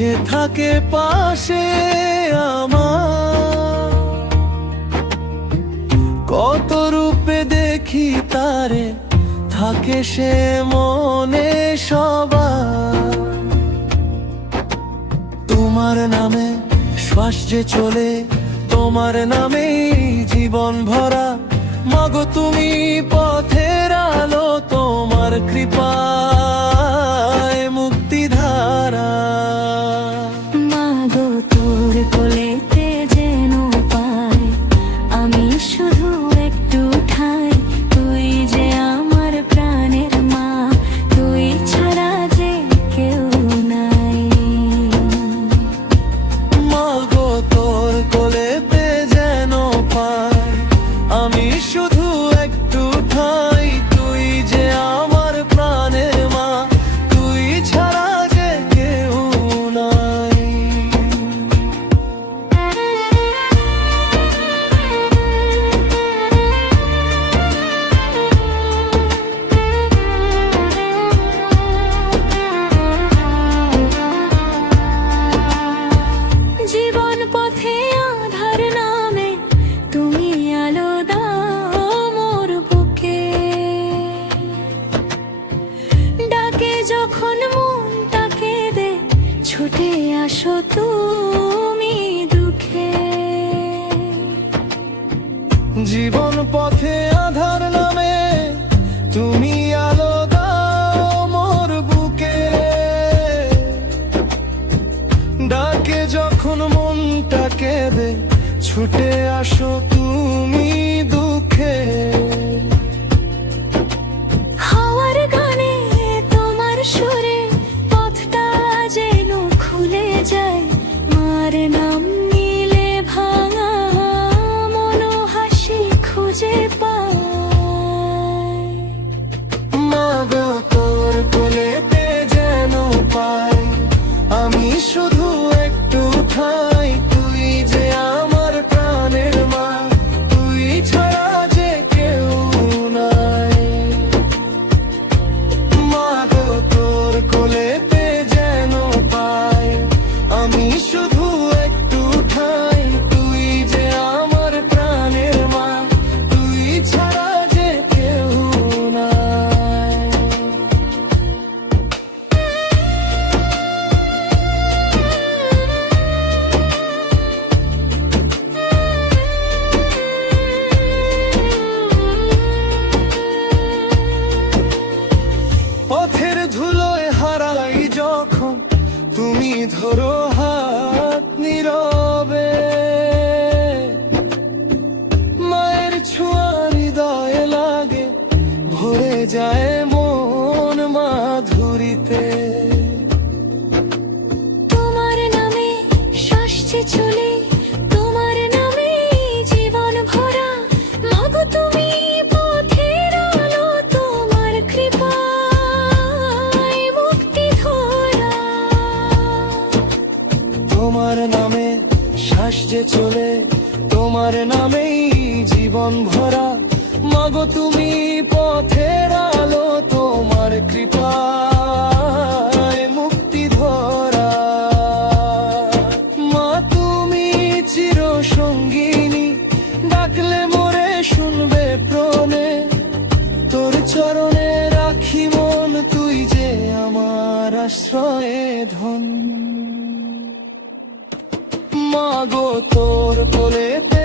সে থাকে পাশে আমার। কত রূপে দেখি তারে, থাকে সে মনে সবার। তোমার নামে শ্বাস যে চলে, তোমার নামেই জীবন ভরা। মাগো তুমি পথের আলো, তোমার কৃপায় মুক্তিধারা। মাগো তোর কোলেতে যেন পাই আমি শুধু একটু ঠাঁই। তুই যে আমার প্রাণের মা, তুই ছাড়া যে কেউ নাই। মাগো তোর কোলেতে যেন পাই আমি শুধু একটু ঠাঁই। তুই যে আমার প্রাণের মা, তুই ছাড়া যে কেউ নাই। জীবন পথে আধার নামে তুমি আলো দাও মোর বুকে। ডাকে যখন মনটা কেঁদে, ছুটে আসো তুমি দুঃখে। জীবন পথে আধার নামে তুমি আলো দাও মোর বুকে। ডাকে যখন মনটা কেঁদে, ছুটে আসো তুমি দুঃখে। হাওয়ার গানে তোমার সুরে পথটা যেন খুলে যায়। মার নাম নিলে ভাঙা মনো হাসি খুঁজে পায়। মাগো তোর কোলেতে যেন পাই আমি শুধু একটু ঠাঁই। তুই যে আমার প্রাণের মা, তুই ছাড়া যে কেউ নাই। মাগো তোর কোলেতে যেন পাই আমি শুধু একটু ঠাঁই। তুই যে আমার প্রাণের মা, তুই ছাড়া যে কেউ নাই। পথের ধুলোয় হারাই যখন, তুমি ধরো হাত নীরবে। মায়ের ছোঁয়া হৃদয়ে লাগে, ভরে যায় মন মাধুরীতে। তোমার নামে শ্বাস যে চলে, তোমার নামে জীবন ভরা। মাগো তুমি পথের আলো, তোমার কৃপায় মুক্তি ধরা। তোমার নামে শ্বাস যে চলে, তোমার নামেই জীবন ভরা। মাগো তুমি পথের আলো, তোমার কৃপায় মুক্তি ধরা। মা তুমি চির সঙ্গিনী, ডাকলে মোরে শুনবে প্রণে। তোর চরণে রাখি মন, তুই যে আমার আশ্রয়ে ধন। মাগো তোর কোলেতে